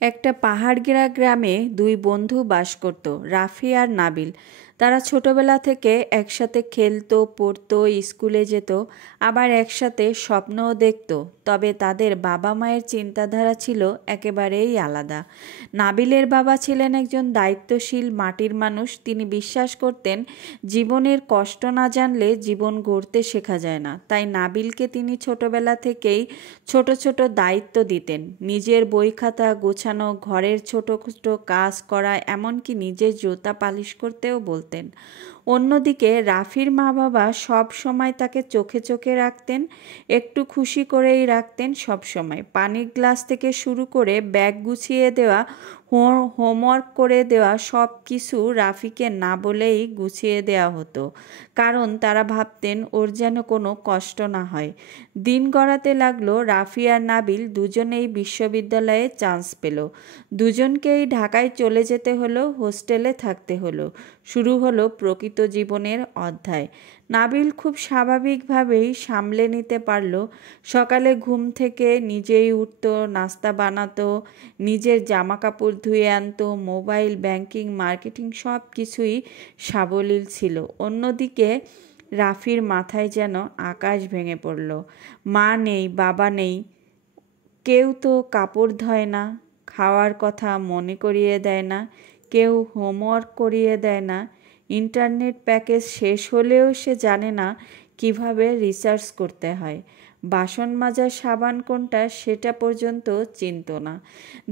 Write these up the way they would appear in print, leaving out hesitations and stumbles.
একটা পাহাড়গেরা গ্রামে দুই বন্ধু বাস করত, রাফি আর নাবিল। তারা ছোটবেলা থেকে একসাথে খেলতো, পড়তো, স্কুলে যেত, আবার একসাথে স্বপ্নও দেখত। তবে তাদের বাবা মায়ের চিন্তাধারা ছিল একেবারেই আলাদা। নাবিলের বাবা ছিলেন একজন দায়িত্বশীল মাটির মানুষ। তিনি বিশ্বাস করতেন জীবনের কষ্ট না জানলে জীবন গড়তে শেখা যায় না। তাই নাবিলকে তিনি ছোটবেলা থেকেই ছোট ছোট দায়িত্ব দিতেন, নিজের বই খাতা গোছানো, ঘরের ছোট ছোট কাজ করা, এমনকি নিজের জুতা পালিশ করতেও বলতেন। অন্যদিকে রাফির মা বাবা সব সময় তাকে চোখে চোখে রাখতেন, একটু খুশি করেই রাখতেন সব সময়। পানির গ্লাস থেকে শুরু করে ব্যাগ গুছিয়ে দেওয়া, হোমওয়ার্ক করে দেওয়া, সব কিছু রাফিকে না বলেই গুছিয়ে দেওয়া হতো, কারণ তারা ভাবতেন ওর যেন কোনো কষ্ট না হয়। দিন গড়াতে লাগলো। রাফি আর নাবিল দুজনেই বিশ্ববিদ্যালয়ে চান্স পেল। দুজনকেই ঢাকায় চলে যেতে হলো, হোস্টেলে থাকতে হলো। শুরু হলো প্রকৃত জীবনের অধ্যায়। নাবিল খুব স্বাভাবিকভাবেই সামলে নিতে পারল। সকালে ঘুম থেকে নিজেই উঠতো, নাস্তা বানাতো, নিজের জামা কাপড় ধুয়ে আনতো, মোবাইল ব্যাংকিং, মার্কেটিং সব কিছুই সাবলীল ছিল। অন্যদিকে রাফির মাথায় যেন আকাশ ভেঙে পড়ল। মা নেই, বাবা নেই, কেউ তো কাপড় ধয় না, খাওয়ার কথা মনে করিয়ে দেয় না, কেউ হোমওয়ার্ক করিয়ে দেয় না, ইন্টারনেট প্যাকেজ শেষ হলেও সে জানে না কিভাবে রিচার্জ করতে হয়, বাসন মাজার সাবান কোনটা সেটা পর্যন্ত চিনত না।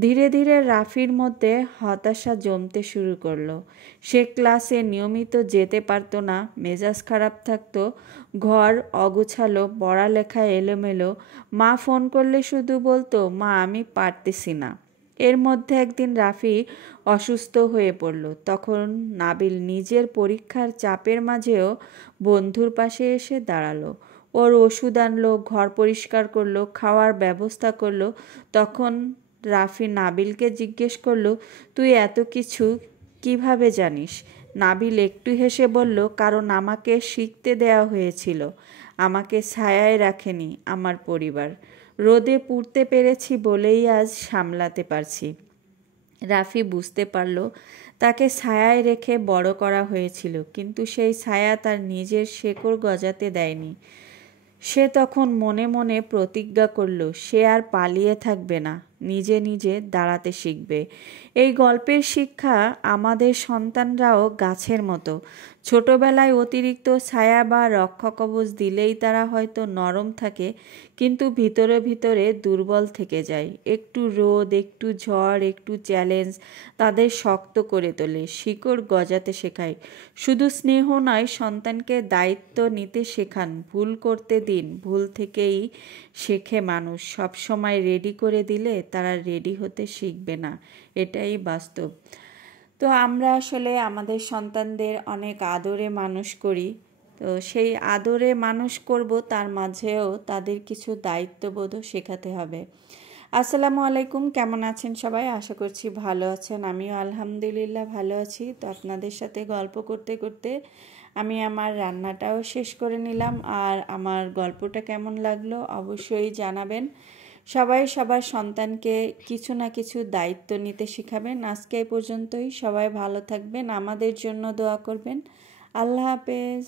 ধীরে ধীরে রাফির মধ্যে হতাশা জমতে শুরু করলো। সে ক্লাসে নিয়মিত যেতে পারতো না, মেজাজ খারাপ থাকতো, ঘর অগোছালো, পড়ালেখা এলোমেলো। মা ফোন করলে শুধু বলতো, মা আমি পারতেছি না। এর মধ্যে একদিন রাফি অসুস্থ হয়ে পড়ল। তখন নাবিল নিজের পরীক্ষার চাপের মাঝেও বন্ধুর পাশে এসে দাঁড়ালো। ওর ওষুধ আনলো, ঘর পরিষ্কার করলো, খাওয়ার ব্যবস্থা করলো। তখন রাফি নাবিলকে জিজ্ঞেস করলো, তুই এত কিছু কিভাবে জানিস? নাবিল একটু হেসে বলল, কারণ আমাকে শিখতে দেওয়া হয়েছিল। আমাকে ছায়ায় রাখেনি আমার পরিবার। রোদে পুড়তে পেরেছি বলেই আজ সামলাতে পারছি। রাফি বুঝতে পারল তাকে ছায়ায় রেখে বড় করা হয়েছিল, কিন্তু সেই ছায়া তার নিজের শেকড় গজাতে দেয়নি। সে তখন মনে মনে প্রতিজ্ঞা করল, সে আর পালিয়ে থাকবে না, নিজে নিজে দাঁড়াতে শিখবে। এই গল্পের শিক্ষা, আমাদের সন্তানরাও গাছের মতো। ছোটবেলায় অতিরিক্ত ছায়া বা রক্ষাকবচ দিলেই তারা হয়তো নরম থাকে, কিন্তু ভিতরে ভিতরে দুর্বল থেকে যায়। একটু রোদ, একটু ঝড়, একটু চ্যালেঞ্জ তাদের শক্ত করে তোলে, শিকড় গজাতে শেখায়। শুধু স্নেহ নয়, সন্তানকে দায়িত্ব নিতে শেখান, ভুল করতে দিন, ভুল থেকেই শেখে মানুষ। সব সময় রেডি করে দিলে তারা রেডি হতে শিখবে না, এটাই বাস্তব। তো আমরা আসলে আমাদের সন্তানদের অনেক আদরে মানুষ করি। তো সেই আদরে মানুষ করব, তার মাঝেও তাদের কিছু দায়িত্ববোধও শেখাতে হবে। আসসালামু আলাইকুম, কেমন আছেন সবাই? আশা করছি ভালো আছেন। আমিও আলহামদুলিল্লাহ ভালো আছি। তো আপনাদের সাথে গল্প করতে করতে আমি আমার রান্নাটাও শেষ করে নিলাম। আর আমার গল্পটা কেমন লাগলো অবশ্যই জানাবেন। সবাই সবার সন্তানকে কিছু না কিছু দায়িত্ব নিতে শেখাবেন। আজকে এই পর্যন্তই। সবাই ভালো থাকবেন, আমাদের জন্য দোয়া করবেন। আল্লাহ হাফেজ।